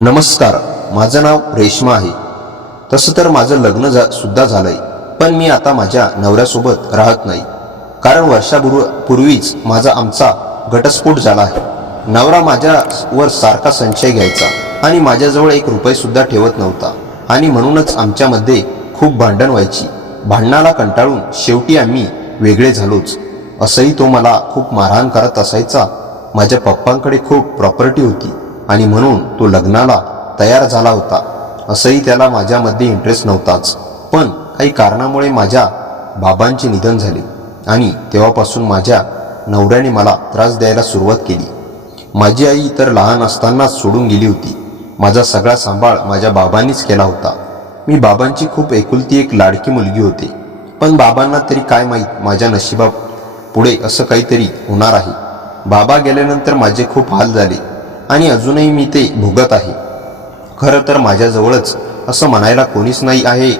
नमस्कार, माझं नाव रेश्मा आहे. तसं तर माझं लग्न सुद्धा झालंय, पण मी आता माझ्या नवऱ्यासोबत राहत नाही. कारण वर्षापूर्वीच आमचा घटस्फोट झाला आहे. नवरा माझ्यावर सारखा संशय घ्यायचा आणि माझ्याजवळ एक रुपये सुद्धा ठेवत नव्हता आणि म्हणूनच आमच्यामध्ये खूप भांडण व्हायची. भांडणाला कंटाळून शेवटी आम्ही वेगळे झालोच. असंही तो मला खूप मारहाण करत असायचा. माझ्या पप्पांकडे खूप प्रॉपर्टी होती आणि म्हणून तो लग्नाला तयार झाला होता. असंही त्याला माझ्यामध्ये इंटरेस्ट नव्हताच. पण काही कारणामुळे माझ्या बाबांचे निधन झाले आणि तेव्हापासून माझ्या नवऱ्याने मला त्रास द्यायला सुरुवात केली. माझी आई तर लहान असतानाच सोडून गेली होती. माझा सगळा सांभाळ माझ्या बाबांनीच केला होता. मी बाबांची खूप एकुलती एक लाडकी मुलगी होते. पण बाबांना तरी काय माहीत माझ्या नशिबापुढे असं काहीतरी होणार आहे. बाबा गेल्यानंतर माझे खूप हाल झाले आणि अजूनही मी ते भोगत आहे. खरं तर माझ्याजवळच असं म्हणायला कोणीच नाही आहे.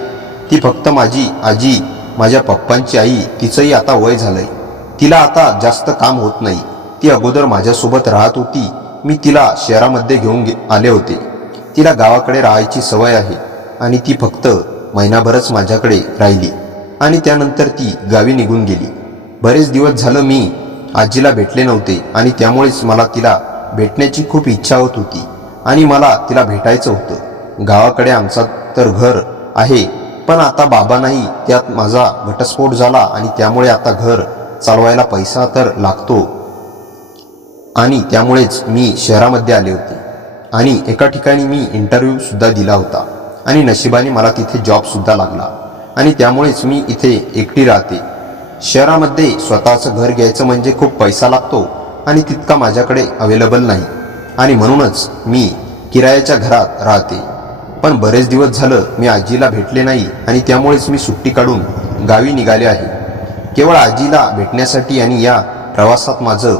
ती फक्त माझी आजी, माझ्या पप्पांची आई. तिचंही आता वय झालंय. तिला आता जास्त काम होत नाही. ती अगोदर माझ्यासोबत राहत होती. मी तिला शहरामध्ये घेऊन आले होते. तिला गावाकडे राहायची सवय आहे आणि ती फक्त महिनाभरच माझ्याकडे राहिली आणि त्यानंतर ती गावी निघून गेली. बरेच दिवस झालं मी आजीला भेटले नव्हते आणि त्यामुळेच मला तिला भेटण्याची खूप इच्छा होत होती आणि मला तिला भेटायचं होतं. गावाकडे आमचा तर घर आहे, पण आता बाबा नाही, त्यात माझा घटस्फोट झाला आणि त्यामुळे आता घर चालवायला पैसा तर लागतो आणि त्यामुळेच मी शहरामध्ये आले होते. आणि एका ठिकाणी मी इंटरव्ह्यू सुद्धा दिला होता आणि नशिबाने मला तिथे जॉब सुद्धा लागला आणि त्यामुळेच मी इथे एकटी राहते. शहरामध्ये स्वतःचं घर घ्यायचं म्हणजे खूप पैसा लागतो आणि तितका माझ्याकडे अवेलेबल नाही आणि म्हणूनच मी किरायाच्या घरात राहते. पण बरेच दिवस झालं मी आजीला भेटले नाही आणि त्यामुळेच मी सुट्टी काढून गावी निघाले आहे, केवळ आजीला भेटण्यासाठी. आणि या प्रवासात माझं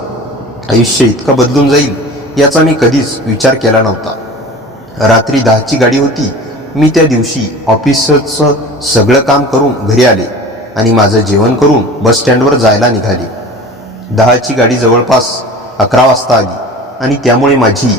आयुष्य इतकं बदलून जाईल याचा मी कधीच विचार केला नव्हता. रात्री 10ची गाडी होती. मी त्या दिवशी ऑफिसचं सगळं काम करून घरी आले आणि माझं जेवण करून बस स्टँडवर जायला निघाले. 10ची गाडी जवळपास 11 वाजता आली आणि त्यामुळे माझी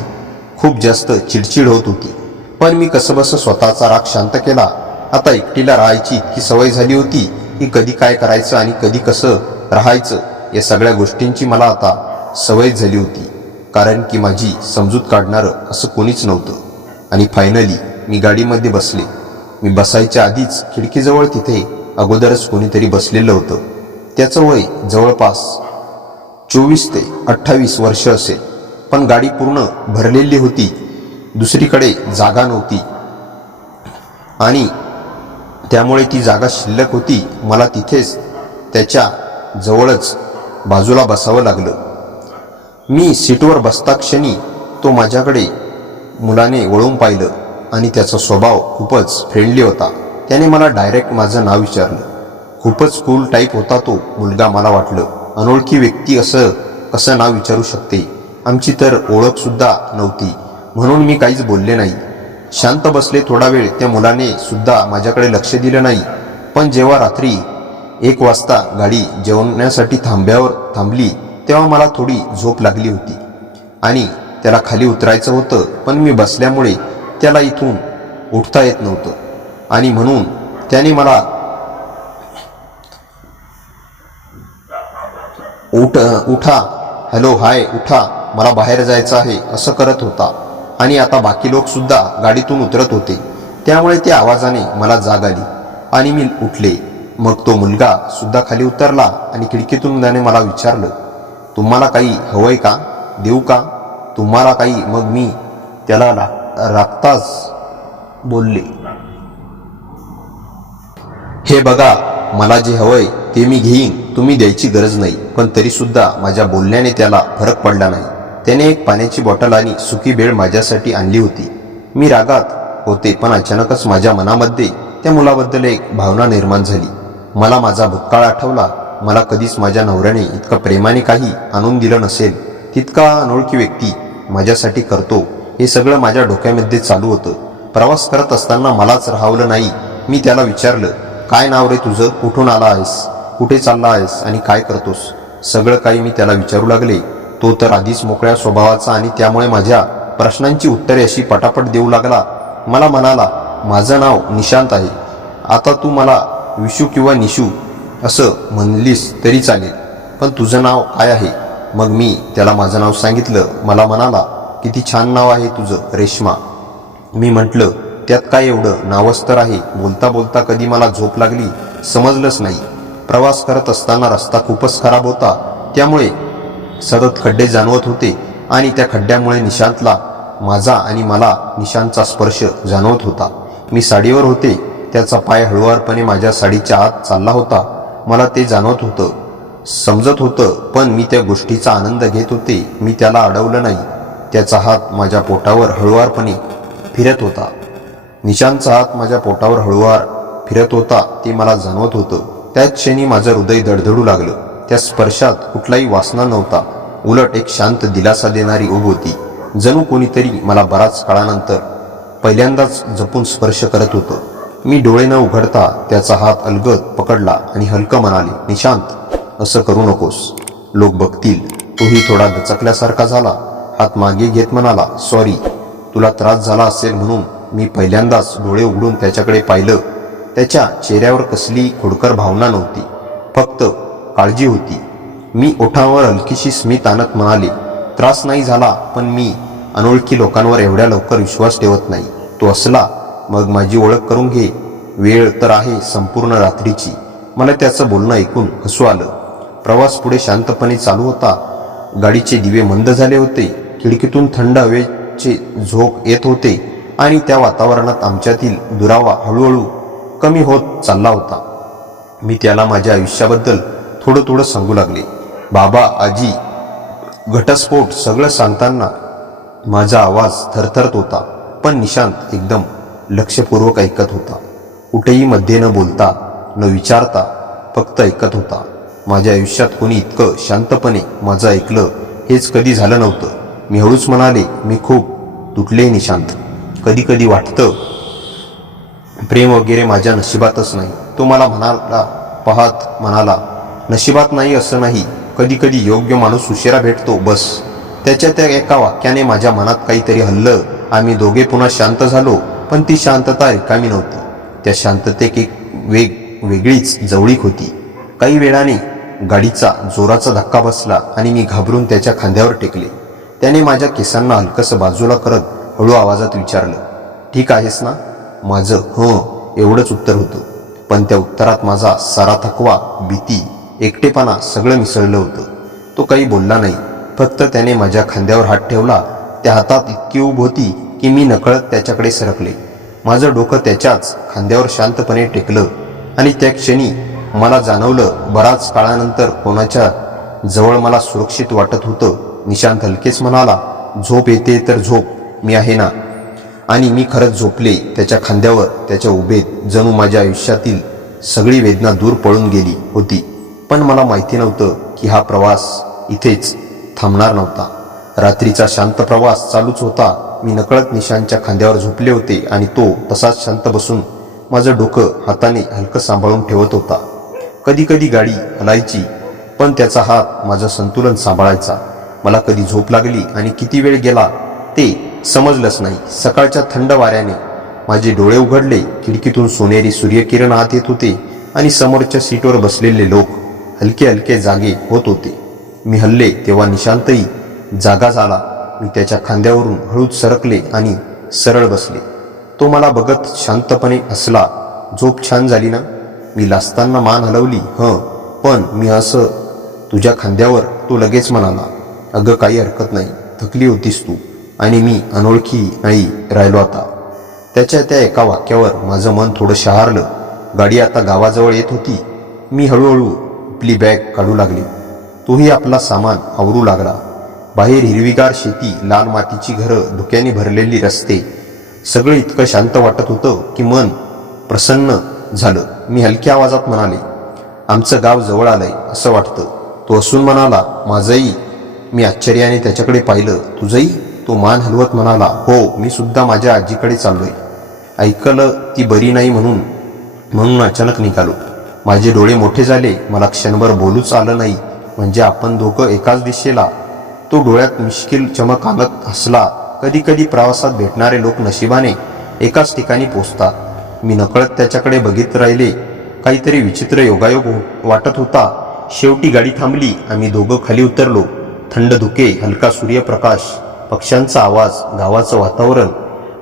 खूप जास्त चिडचिड होत होती. पण मी कसंबसं स्वतःचा राग शांत केला. आता एकटीला राहायची इतकी सवय झाली होती की कधी काय करायचं आणि कधी कसं राहायचं या सगळ्या गोष्टींची मला आता सवय झाली होती. कारण की माझी समजूत काढणारं असं कोणीच नव्हतं. आणि फायनली मी गाडीमध्ये बसले. मी बसायच्या आधीच खिडकीजवळ तिथे अगोदरच कोणीतरी बसलेलं होतं. त्याचं वय जवळपास 24 ते 28 वर्ष असेल. पण गाडी पूर्ण भरलेली होती. दुसरीकडे जागा नव्हती आणि त्यामुळे ती जागा शिल्लक होती. मला तिथेच त्याच्या जवळच बाजूला बसावं लागलं. मी सीटवर बसता क्षणी तो माझ्याकडे मुलाने वळून पाहिलं आणि त्याचा स्वभाव खूपच फ्रेंडली होता. त्याने मला डायरेक्ट माझं नाव विचारलं. खूपच कूल टाईप होता तो मुलगा. मला वाटलं अनोळखी व्यक्ती असं कसं नाव विचारू शकते. आमची तर ओळख सुद्धा नव्हती म्हणून मी काहीच बोलले नाही. शांत बसले. थोडा वेळ त्या मुलाने सुद्धा माझ्याकडे लक्ष दिलं नाही. पण जेव्हा रात्री 1 वाजता गाडी जेवण्यासाठी थांबली तेव्हा मला थोडी झोप लागली होती आणि त्याला खाली उतरायचं होतं. पण मी बसल्यामुळे त्याला इथून उठता येत नव्हतं आणि म्हणून त्याने मला उठा, हॅलो, हाय, उठा, मला बाहेर जायचं आहे असं करत होता. आणि आता बाकी लोक सुद्धा गाडीतून उतरत होते. त्यामुळे त्या आवाजाने मला जाग आली आणि मी उठले. मग तो मुलगा सुद्धा खाली उतरला आणि खिडकीतून त्याने मला विचारलं, तुम्हाला काही हवंय का, देऊ का तुम्हाला काही? मग मी त्याला रागताच बोलले, हे बघा, मला जे हवंय ते मी घेईन, तुम्ही द्यायची गरज नाही. पण तरी सुद्धा माझ्या बोलण्याने त्याला फरक पडला नाही. त्याने एक पाण्याची बॉटल आणि सुकी भेळ माझ्यासाठी आणली होती. मी रागात होते, पण अचानकच माझ्या मनामध्ये त्या मुलाबद्दल एक भावना निर्माण झाली. मला माझा भूतकाळ आठवला. मला कधीच माझ्या नवऱ्याने इतकं प्रेमाने काही आणून दिलं नसेल तितका अनोळखी व्यक्ती माझ्यासाठी करतो, हे सगळं माझ्या डोक्यामध्ये चालू होतं. प्रवास करत असताना मलाच राहावलं नाही. मी त्याला विचारलं, काय नाव रे तुझं, कुठून आला आहेस, कुठे चालला आहेस आणि काय करतोस? सगळं काही मी त्याला विचारू लागले. तो तर आधीच मोकळ्या स्वभावाचा आणि त्यामुळे माझ्या प्रश्नांची उत्तरे अशी पटापट देऊ लागला. मला म्हणाला, माझं नाव निशांत आहे. आता तू मला विशू किंवा निशू असं म्हणलीस तरी चालेल, पण तुझं नाव काय आहे? मग मी त्याला माझं नाव सांगितलं. मला म्हणाला, किती छान नाव आहे तुझं, रेश्मा. मी म्हटलं, त्यात काय एवढं, नावच तर आहे. बोलता बोलता कधी मला झोप लागली समजलंच नाही. प्रवास करत असताना रस्ता खूपच खराब होता, त्यामुळे सतत खड्डे जाणवत होते आणि त्या खड्ड्यामुळे निशांतला माझा आणि मला निशांतचा स्पर्श जाणवत होता. मी साडीवर होते, त्याचा पाय हळुवारपणे माझ्या साडीच्या आत चालला होता. मला ते जाणवत होतं, समजत होतं, पण मी त्या गोष्टीचा आनंद घेत होते. मी त्याला अडवलं नाही. त्याचा हात माझ्या पोटावर हळुवारपणे फिरत होता. निशांतचा हात माझ्या पोटावर हळुवार फिरत होता ते मला जाणवत होतं. त्याच क्षणी माझं हृदय धडधडू लागलं. त्या स्पर्शात कुठलाही वासना नव्हता, उलट एक शांत दिलासा देणारी ऊब होती. जणू कोणीतरी मला बराच काळानंतर पहिल्यांदाच जपून स्पर्श करत होतं. मी डोळे न उघडता त्याचा हात अलगद पकडला आणि हलकं म्हणाले, निशांत, असं करू नकोस, लोक बघतील. तोही थोडा दचकल्यासारखा झाला. हात मागे घेत म्हणाला, सॉरी, तुला त्रास झाला असेल म्हणून. मी पहिल्यांदाच डोळे उघडून त्याच्याकडे पाहिलं. त्याच्या चेहऱ्यावर कसली खोडकर भावना नव्हती, फक्त काळजी होती. मी ओठांवर हलकीशी स्मित आणत म्हणाले, त्रास नाही झाला, पण मी अनोळखी लोकांवर एवढ्या लवकर विश्वास ठेवत नाही. तो असला, मग माझी ओळख करून घे. वेळ तर आहे संपूर्ण रात्रीची. मला त्याचं बोलणं ऐकून हसू आलं. प्रवास पुढे शांतपणे चालू होता. गाडीचे दिवे मंद झाले होते. खिडकीतून थंड हवेचे झोक येत होते आणि त्या वातावरणात आमच्यातील दुरावा हळूहळू कमी होत चालला होता. मी त्याला माझ्या आयुष्याबद्दल थोडं थोडं सांगू लागले. बाबा, आजी, घटस्फोट सगळं सांगताना माझा आवाज थरथरत होता, पण निशांत एकदम लक्षपूर्वक ऐकत होता. कुठेही मध्ये न बोलता, न विचारता, फक्त ऐकत होता. माझ्या आयुष्यात कोणी इतकं शांतपणे माझं ऐकलं हेच कधी झालं नव्हतं. मी हळूच म्हणाले, मी खूप तुटले निशांत. कधी कधी वाटतं प्रेम वगैरे माझ्या नशिबातच नाही. तो मला म्हणाला, पाहत म्हणाला, नशिबात नाही असं नाही, कधी कधी योग्य माणूस उशिरा भेटतो, बस. त्याच्या त्या एका वाक्याने माझ्या मनात काहीतरी हललं. आम्ही दोघे पुन्हा शांत झालो, पण ती शांतता रिकामी नव्हती. त्या शांततेत एक वेगळीच जवळीक होती. काही वेळाने गाडीचा जोराचा धक्का बसला आणि मी घाबरून त्याच्या खांद्यावर टेकले. त्याने माझ्या केसांना हलकसं बाजूला करत हळू आवाजात विचारलं, ठीक आहेस ना? माझं एवढंच उत्तर होतं, पण त्या उत्तरात माझा सारा थकवा, भीती, एकटेपणा सगळं मिसळलं होतं. तो काही बोलला नाही, फक्त त्याने माझ्या खांद्यावर हात ठेवला. त्या हातात इतकी ऊब होती की मी नकळत त्याच्याकडे सरकले. माझं डोकं त्याच्याच खांद्यावर शांतपणे टेकलं आणि त्या क्षणी मला जाणवलं, बराच काळानंतर कोणाच्या जवळ मला सुरक्षित वाटत होतं. निशांत हलकेच म्हणाला, झोप येते तर झोप, मी आहे ना. आणि मी खरंच झोपले त्याच्या खांद्यावर. त्याच्या उभेत जणू माझ्या आयुष्यातील सगळी वेदना दूर पळून गेली होती. पण मला माहिती नव्हतं की हा प्रवास इथेच थांबणार नव्हता. रात्रीचा शांत प्रवास चालूच होता. मी नकळत निशांतच्या खांद्यावर झोपले होते आणि तो तसाच शांत बसून माझं डोकं हाताने हलकं सांभाळून ठेवत होता. कधी कधी गाडी हलायची, पण त्याचा हात माझं संतुलन सांभाळायचा. मला कधी झोप लागली आणि किती वेळ गेला ते समजलंच नाही. सकाळच्या थंड वाऱ्याने माझे डोळे उघडले. खिडकीतून सोनेरी सूर्यकिरण आत येत होते आणि समोरच्या सीटवर बसलेले लोक हलके हलके जागे होत होते. मी हलले तेव्हा निशांतही जागा झाला. मी त्याच्या खांद्यावरून हळूच सरकले आणि सरळ बसले. तो मला बघत शांतपणे हसला, झोप छान झाली ना? मी लाजताना मान हलवली, पण मी असं तुझ्या खांद्यावर. तो लगेच म्हणाला, अगं काही हरकत नाही, थकली होतीस तू आणि मी अनोळखी नाही राहिलो आता. त्याच्या त्या एका वाक्यावर माझं मन थोडं शहारलं. गाडी आता गावाजवळ येत होती. मी हळूहळू आपली बॅग काढू लागली. तोही आपला सामान आवरू लागला. बाहेर हिरवीगार शेती, लाल मातीची घरं, धुक्याने भरलेली रस्ते, सगळं इतकं शांत वाटत होतं की मन प्रसन्न झालं. मी हलक्या आवाजात म्हणाले, आमचं गाव जवळ आलंय असं वाटतं. तो हसून म्हणाला, माझंही. मी आश्चर्याने त्याच्याकडे पाहिलं. तुझंही? तो मान हलवत म्हणाला, हो, मी सुद्धा माझ्या आजीकडे चाललोय. ऐकलं ती बरी नाही म्हणून अचानक निघालो. माझे डोळे मोठे झाले. मला क्षणभर बोलूच आलं नाही. म्हणजे आपण दोघं एकाच दिशेला. तो डोळ्यात मिश्किल चमक आणत हसला कधी कधी प्रवासात भेटणारे लोक नशिबाने एकाच ठिकाणी पोचतात. मी नकळत त्याच्याकडे बघित राहिले. काहीतरी विचित्र योगायोग वाटत होता. शेवटी गाडी थांबली. आम्ही दोघं खाली उतरलो. थंड धुके, हलका सूर्यप्रकाश, पक्ष्यांचा आवाज, गावाचं वातावरण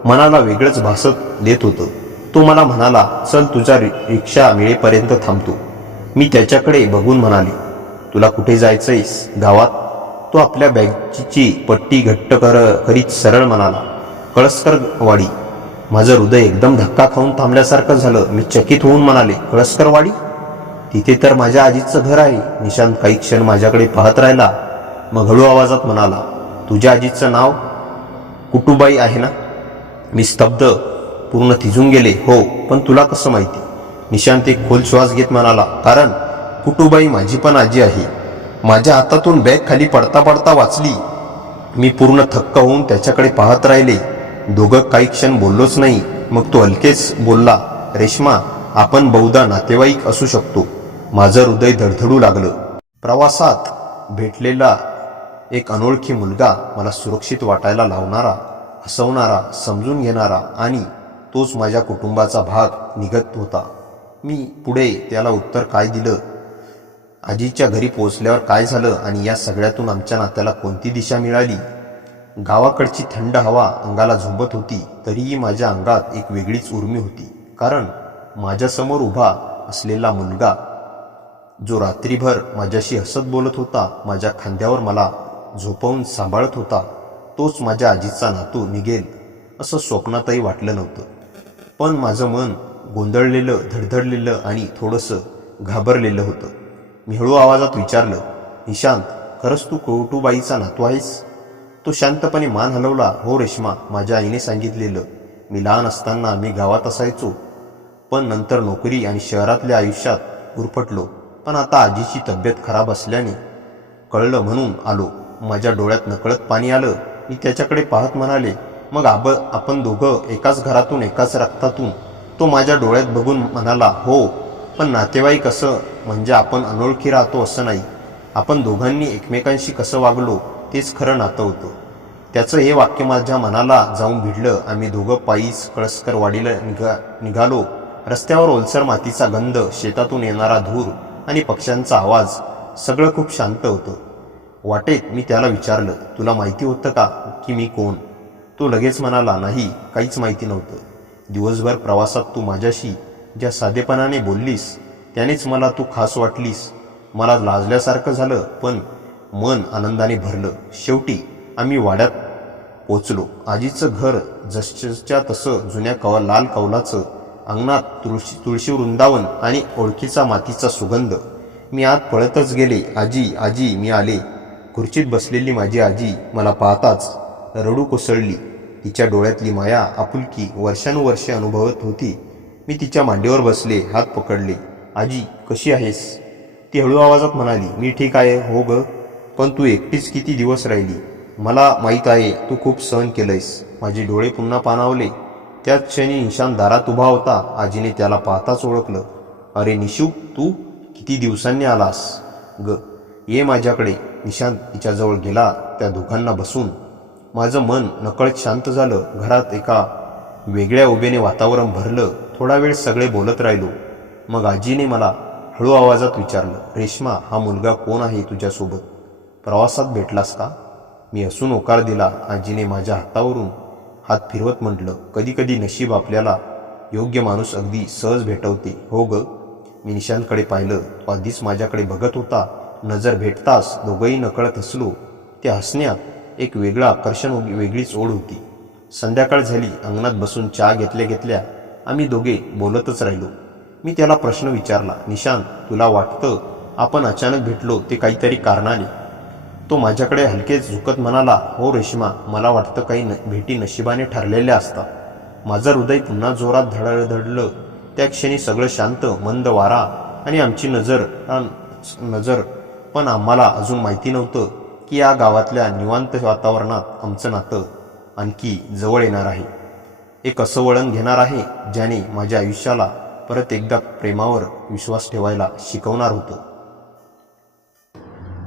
मनाला वेगळंच भासत देत होतं. तो मला म्हणाला, चल तुझा रिक्षा मिळेपर्यंत थांबतो. मी त्याच्याकडे बघून म्हणाले, तुला कुठे जायचंयस? गावात? तो आपल्या बॅगची पट्टी घट्ट करीत सरळ म्हणाला, कळसकर वाडी. माझं हृदय एकदम धक्का खाऊन थांबल्यासारखं झालं. मी चकित होऊन म्हणाले, कळसकर वाडी? तिथे तर माझ्या आजीचं घर आहे. निशांत काही क्षण माझ्याकडे पाहत राहिला. मग हळू आवाजात म्हणाला, तुझ्या आजीचं नाव कुटुबाई आहे ना? मी स्तब्ध, पूर्ण थिजून गेले. हो, पण तुला कसं माहिती? निशांत एक खोल श्वास घेत म्हणाला, कारण कुटुबाई माझी पण आजी आहे. माझ्या हातातून बॅग खाली पडता पडता वाचली. मी पूर्ण थक्क होऊन त्याच्याकडे पाहत राहिले. दोघं काही क्षण बोललोच नाही. मग तो हलकेच बोलला, रेश्मा, आपण बहुधा नातेवाईक असू शकतो. माझं हृदय धडधडू लागलं. प्रवासात भेटलेला एक अनोळखी मुलगा, मला सुरक्षित वाटायला लावणारा, हसवणारा, समजून घेणारा, आणि तोच माझ्या कुटुंबाचा भाग निघत होता. मी पुढे त्याला उत्तर काय दिलं? आजीच्या घरी पोहोचल्यावर काय झालं? आणि या सगळ्यातून आमच्या नात्याला कोणती दिशा मिळाली? गावाकडची थंड हवा अंगाला झोंबत होती. तरीही माझ्या अंगात एक वेगळीच उर्मी होती. कारण माझ्यासमोर उभा असलेला मुलगा, जो रात्रीभर माझ्याशी हसत बोलत होता, माझ्या खांद्यावर मला झोपवून सांभाळत होता, तोच माझ्या आजीचा नातू निघेल असं स्वप्नातही वाटलं नव्हतं. पण माझं मन गोंधळलेलं, धडधडलेलं आणि थोडंसं घाबरलेलं होतं. मी हळू आवाजात विचारलं, निशांत, खरंच तू कुटुबाईचा नातू आहेस? तो शांतपणे मान हलवला. हो रेश्मा, माझ्या आईने सांगितलेलं. मी लहान असताना आम्ही गावात असायचो, पण नंतर नोकरी आणि शहरातल्या आयुष्यात गुरफटलो. पण आता आजीची तब्येत खराब असल्याने कळलं म्हणून आलो. माझ्या डोळ्यात नकळत पाणी आलं. मी त्याच्याकडे पाहत म्हणाले, मग आपण दोघं एकाच घरातून, एकाच रक्तातून? तो माझ्या डोळ्यात बघून म्हणाला, हो, पण नातेवाईक असं म्हणजे आपण अनोळखी राहतो असं नाही. आपण दोघांनी एकमेकांशी कसं वागलो तेच खरं नातं होतं. त्याचं हे वाक्य माझ्या मनाला जाऊन भिडलं. आम्ही दोघं पायीच कळसकर वाडीला निघालो. रस्त्यावर ओलसर मातीचा गंध, शेतातून येणारा धूर आणि पक्ष्यांचा आवाज, सगळं खूप शांत होतं. वाटेत मी त्याला विचारलं, तुला माहिती होतं का की मी कोण? तो लगेच म्हणाला, नाही, काहीच माहिती नव्हतं. दिवसभर प्रवासात तू माझ्याशी ज्या साधेपणाने बोललीस त्यानेच मला तू खास वाटलीस. मला लाजल्यासारखं झालं, पण मन आनंदाने भरलं. शेवटी आम्ही वाड्यात पोचलो. आजीचं घर जसच्या तसं, जुन्या लाल कौलाचं, अंगणात तुळशी वृंदावन आणि ओळखीचा मातीचा सुगंध. मी आत पळतच गेले. आजी, आजी, मी आले. खुर्चीत बसलेली माझी आजी मला पाहताच रडू कोसळली. तिच्या डोळ्यातली माया, आपुलकी वर्षानुवर्षे अनुभवत होती. मी तिच्या मांडीवर बसले, हात पकडले. आजी, कशी आहेस? ती हळू आवाजात म्हणाली, मी ठीक आहे हो ग, पण तू एकटीच किती दिवस राहिली? मला माहीत आहे, तू खूप सहन केलंयस. माझे डोळे पुन्हा पाणावले. त्याच क्षणी निशांत दारात उभा होता. आजीने त्याला पाहताच ओळखलं. अरे निशू, तू किती दिवसांनी आलास ग? ये माझ्याकडे. निशांत तिच्याजवळ गेला. त्या दोघांना बसून माझं मन नकळत शांत झालं. घरात एका वेगळ्या उभेने वातावरण भरलं. थोडा वेळ सगळे बोलत राहिलो. मग आजीने मला हळू आवाजात विचारलं, रेश्मा, हा मुलगा कोण आहे तुझ्यासोबत? प्रवासात भेटलास का? मी हसून होकार दिला. आजीने माझ्या हातावरून हात फिरवत म्हटलं, कधी कधी नशीब आपल्याला योग्य माणूस अगदी सहज भेटवते. हो ग. मी निशांतकडे पाहिलं. तो आधीच माझ्याकडे बघत होता. नजर भेटताच दोघंही नकळत हसलो. त्या हसण्यात एक वेगळं आकर्षण, वेगळीच ओढ होती. संध्याकाळ झाली. अंगणात बसून चहा घेतल्या घेतल्या आम्ही दोघे बोलतच राहिलो. मी त्याला प्रश्न विचारला, निशांत, तुला वाटतं आपण अचानक भेटलो ते काहीतरी कारणाने? तो माझ्याकडे हलकेच झुकत म्हणाला, हो रेश्मा, मला वाटतं काही भेटी नशिबाने ठरलेल्या असतात. माझं हृदय पुन्हा जोरात धडधडलं. त्या क्षणी सगळं शांत, मंद वारा आणि आमची नजर. पण आम्हाला अजून माहिती नव्हतं की या गावातल्या निवांत वातावरणात आमचं नातं आणखी जवळ येणार आहे. एक असं वळण घेणार आहे ज्याने माझ्या आयुष्याला परत एकदा प्रेमावर विश्वास ठेवायला शिकवणार होतं.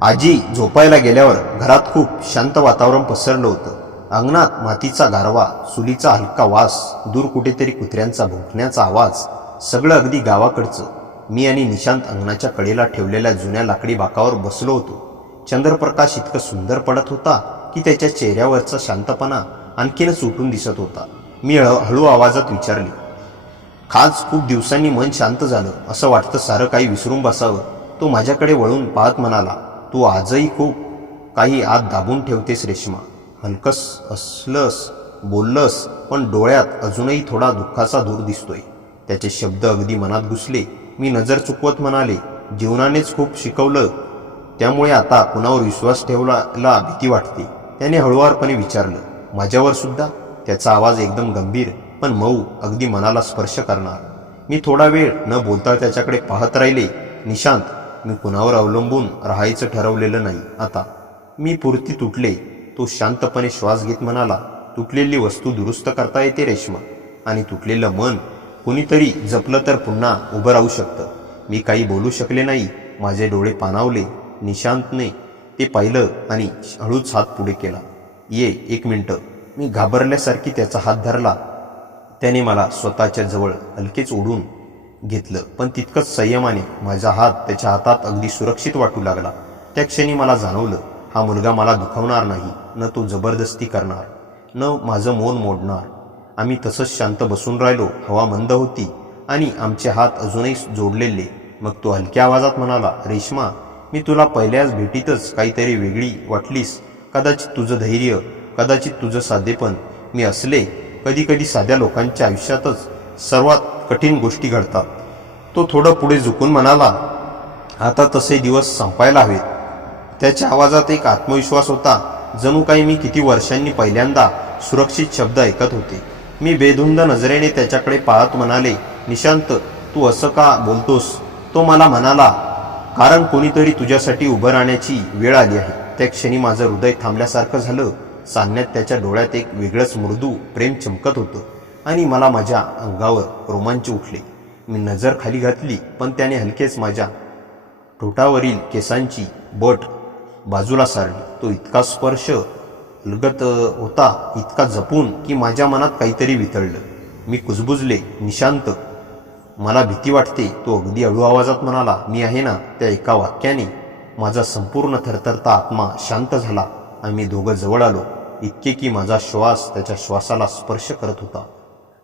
आजी झोपायला गेल्यावर घरात खूप शांत वातावरण पसरलं होतं. अंगणात मातीचा गारवा, चुलीचा हलका वास, दूर कुठेतरी कुत्र्यांचा भुंकण्याचा आवाज, सगळं अगदी गावाकडचं. मी आणि निशांत अंगणाच्या कडेला ठेवलेल्या जुन्या लाकडी बाकावर बसलो होतो. चंद्रप्रकाश इतकं सुंदर पडत होता की त्याच्या चेहऱ्यावरचा शांतपणा आणखीनच उठून दिसत होता. मी हळू आवाजात विचारले, आज खूप दिवसांनी मन शांत झालं, असं वाटतं सारं काही विसरून बसावं. तो माझ्याकडे वळून पाहत म्हणाला, तू आजही खूप काही आत दाबून ठेवतेस रेश्मा. हलकस असलंस बोललंस, पण डोळ्यात अजूनही थोडा दुःखाचा धूर दिसतोय. त्याचे शब्द अगदी मनात घुसले. मी नजर चुकवत म्हणाले, जीवनानेच खूप शिकवलं, त्यामुळे आता कुणावर विश्वास ठेवायला भीती वाटते. त्याने हळुवारपणे विचारलं, माझ्यावर सुद्धा? त्याचा आवाज एकदम गंभीर पण मऊ, अगदी मनाला स्पर्श करणार. मी थोडा वेळ न बोलता त्याच्याकडे पाहत राहिले. निशांत, मी कुणावर अवलंबून राहायचं ठरवलेलं नाही आता. मी पुरती तुटले. तो शांतपणे श्वास घेत म्हणाला, तुटलेली वस्तू दुरुस्त करता येते रेश्मा, आणि तुटलेलं मन कुणीतरी जपलं तर पुन्हा उभं राहू शकतं. मी काही बोलू शकले नाही. माझे डोळे पाणावले. निशांतने ते पाहिलं आणि हळूच हात पुढे केला. ये, 1 मिनिटं. मी घाबरल्यासारखी त्याचा हात धरला. त्याने मला स्वतःच्या जवळ हलकेच ओढून घेतलं, पण तितकंच संयमाने. माझा हात त्याच्या हातात अगदी सुरक्षित वाटू लागला. त्या क्षणी मला जाणवलं, हा मुलगा मला दुखावणार नाही, न तो जबरदस्ती करणार, न माझं मौन मोडणार. आम्ही तसंच शांत बसून राहिलो. हवा मंद होती आणि आमचे हात अजूनही जोडलेले. मग तो हलक्या आवाजात म्हणाला, रेश्मा, मी तुला पहिल्याच भेटीतच काहीतरी वेगळी वाटलीस. कदाचित तुझं धैर्य, कदाचित तुझं साधेपण. मी असले कधी कधी साध्या लोकांच्या आयुष्यातच सर्वात कठीण गोष्टी घडतात. तो थोडं पुढे झुकून म्हणाला, आता तसे दिवस संपायला हवेत. त्याच्या आवाजात एक आत्मविश्वास होता, जणू काही मी किती वर्षांनी पहिल्यांदा सुरक्षित शब्द ऐकत होते. मी बेधुंद नजरेने त्याच्याकडे पाहत म्हणाले, निशांत, तू असं का बोलतोस? तो मला म्हणाला, कारण कोणीतरी तुझ्यासाठी उभं राहण्याची वेळ आली आहे. त्या क्षणी माझं हृदय थांबल्यासारखं झालं. सान्यात त्याच्या डोळ्यात एक वेगळंच मृदू प्रेम चमकत होतं आणि मला माझ्या अंगावर रोमांच उठले. मी नजर खाली घातली, पण त्याने हलकेच माझ्या ठोठावरील केसांची बट बाजूला सारली. तो इतका स्पर्श अलगत होता, इतका जपून, की माझ्या मनात काहीतरी वितळलं. मी कुजबुजले, निशांत, मला भीती वाटते. तो अगदी हळू आवाजात म्हणाला, मी आहे ना. त्या एका वाक्याने माझा संपूर्ण थरथरता आत्मा शांत झाला. आम्ही दोघं जवळ आलो, इतके की माझा श्वास त्याच्या श्वासाला स्पर्श करत होता.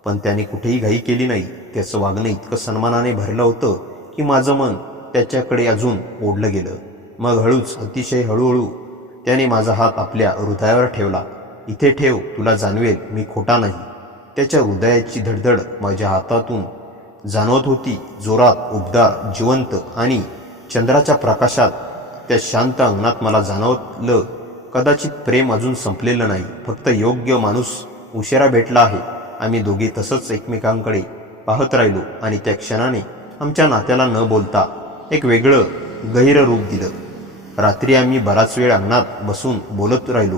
पण त्याने कुठेही घाई केली नाही. त्याचं वागणं इतकं सन्मानाने भरलं होतं की माझं मन त्याच्याकडे अजून ओढलं गेलं. मग हळूच, अतिशय हळूहळू त्याने माझा हात आपल्या हृदयावर ठेवला. इथे ठेव, तुला जाणवेल मी खोटा नाही. त्याच्या हृदयाची धडधड माझ्या हातातून जाणवत होती, जोरात, उबदार, जिवंत. आणि चंद्राच्या प्रकाशात त्या शांत अंगणात मला जाणवलं, कदाचित प्रेम अजून संपलेलं नाही, फक्त योग्य माणूस उशिरा भेटला आहे. आम्ही दोघे तसंच एकमेकांकडे पाहत राहिलो आणि त्या क्षणाने आमच्या नात्याला न बोलता एक वेगळं गहिरं रूप दिलं. रात्री आम्ही बराच वेळ अंगणात बसून बोलत राहिलो.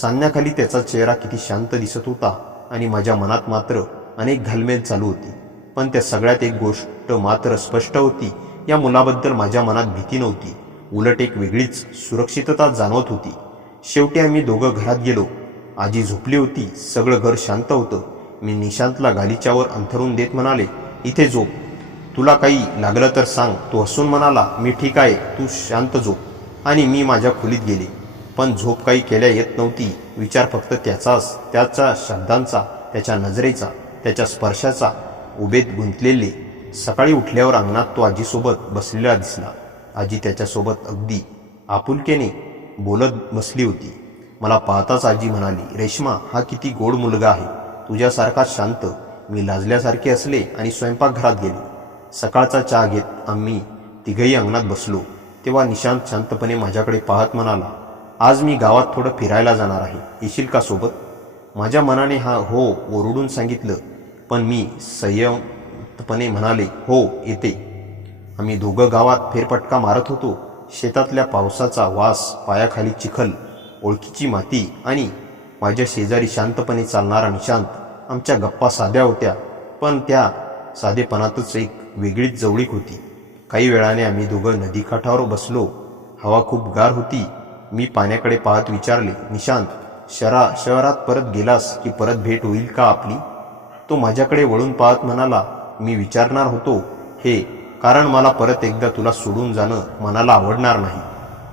सान्याखाली त्याचा चेहरा किती शांत दिसत होता आणि माझ्या मनात मात्र अनेक घालमेल चालू होती. पण त्या सगळ्यात एक गोष्ट मात्र स्पष्ट होती, या मुलाबद्दल माझ्या मनात भीती नव्हती, उलट एक वेगळीच सुरक्षितता जाणवत होती. शेवटी आम्ही दोघं घरात गेलो. आजी झोपली होती. सगळं घर शांत होतं. मी निशांतला गालीच्यावर अंथरून देत म्हणाले, इथे झोप, तुला काही लागलं तर सांग. तो हसून म्हणाला, मी ठीक आहे, तू शांत झोप. आणि मी माझ्या खोलीत गेले. पण झोप काही केल्या येत नव्हती. विचार फक्त त्याचाच, त्याच्या शब्दांचा, त्याच्या नजरेचा, त्याच्या स्पर्शाचा, उभेत गुंतलेले. सकाळी उठल्यावर अंगणात तो आजीसोबत बसलेला दिसला. आजी त्याच्यासोबत अगदी आपुलकेने बोलत बसली होती. मला पाहताच आजी म्हणाली, रेश्मा, हा किती गोड मुलगा आहे, तुझ्यासारखा शांत. मी लाजल्यासारखे असले आणि स्वयंपाकघरात गेले. सकाळचा चहा घेत आम्ही तिघही अंगणात बसलो. तेव्हा निशांत शांतपणे माझ्याकडे पाहत म्हणाला, आज मी गावात थोडं फिरायला जाणार आहे, येशील का सोबत? माझ्या मनाने हा हो ओरडून सांगितलं, पण मी संयमपणे म्हणाले, हो, येते. आम्ही दोघं गावात फेरफटका मारत होतो. शेतातल्या पावसाचा वास, पायाखाली चिखल, ओळखीची माती आणि माझ्या शेजारी शांतपणे चालणारा निशांत. आमच्या गप्पा साध्या होत्या, पण त्या साधेपणातच एक वेगळीच जवळीक होती. काही वेळाने आम्ही दोघं नदीकाठावर बसलो. हवा खूप गार होती. मी पाण्याकडे पाहत विचारले, निशांत, शहरात परत गेलास की परत भेट होईल का आपली? तो माझ्याकडे वळून पाहत म्हणाला, मी विचारणार होतो हे कारण मला परत एकदा तुला सोडून जाणं मनाला आवडणार नाही.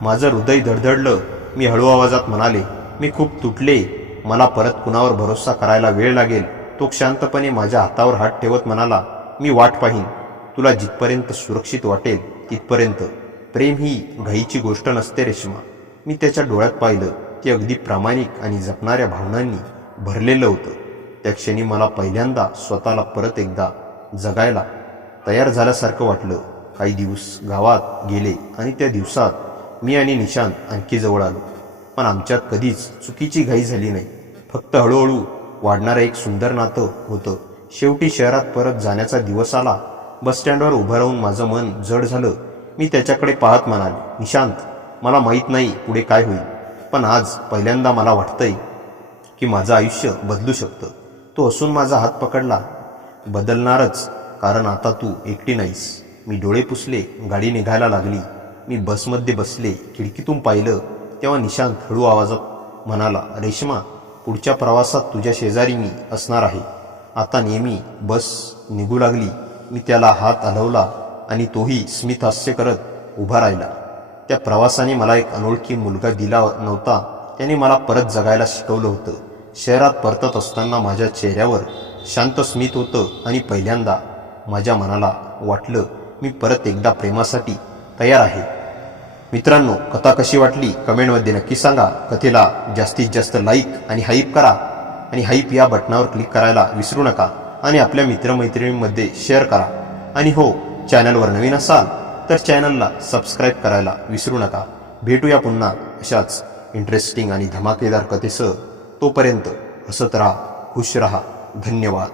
माझं हृदय धडधडलं. मी हळू आवाजात म्हणाले, मी खूप तुटले. मला परत कुणावर भरोसा करायला वेळ लागेल. तो शांतपणे माझ्या हातावर हात ठेवत म्हणाला, मी वाट पाहीन. तुला जिथपर्यंत सुरक्षित वाटेल तिथपर्यंत. प्रेम ही घाईची गोष्ट नसते रेश्मा. मी त्याच्या डोळ्यात पाहिलं. ते अगदी प्रामाणिक आणि जपणाऱ्या भावनांनी भरलेलं होतं. त्या क्षणी मला पहिल्यांदा स्वतःला परत एकदा जगायला तयार झाल्यासारखं वाटलं. काही दिवस गावात गेले आणि त्या दिवसात मी आणि निशांत आणखी जवळ आलो. पण आमच्यात कधीच चुकीची घाई झाली नाही. फक्त हळूहळू वाढणारं एक सुंदर नातं होतं. शेवटी शहरात परत जाण्याचा दिवस आला. बसस्टँडवर उभं राहून माझं मन जड झालं. मी त्याच्याकडे पाहत म्हणाले, निशांत, मला माहीत नाही पुढे काय होईल, पण आज पहिल्यांदा मला वाटतंय की माझं आयुष्य बदलू शकतं. तो हसून माझा हात पकडला. बदलणारच, कारण आता तू एकटी नाहीस. मी डोळे पुसले. गाडी निघायला लागली. मी बसमध्ये बसले. खिडकीतून पाहिलं तेव्हा निशांत हळू आवाजात म्हणाला, रेश्मा, पुढच्या प्रवासात तुझ्या शेजारी मी असणार आहे. आता नेहमी. बस निघू लागली. मी त्याला हात हलवला आणि तोही स्मित हास्य करत उभा राहिला. त्या प्रवासाने मला एक अनोळखी मुलगा दिला नव्हता. त्याने मला परत जगायला शिकवलं होतं. शहरात परतत असताना माझ्या चेहऱ्यावर शांत स्मित होतं आणि पहिल्यांदा माझ्या मनाला वाटलं मी परत एकदा प्रेमासाठी तयार आहे. मित्रांनो, कथा कशी वाटली कमेंटमध्ये नक्की सांगा. कथेला जास्तीत जास्त लाईक आणि हाईप करा आणि हाईप या बटनावर क्लिक करायला विसरू नका आणि आपल्या मित्रमैत्रिणींमध्ये शेअर करा. आणि हो, चॅनलवर नवीन असाल तर चॅनलला सबस्क्राईब करायला विसरू नका. भेटूया पुन्हा अशाच इंटरेस्टिंग आणि धमाकेदार कथेसह. तोपर्यंत हसत राहा, खुश रहा. धन्यवाद.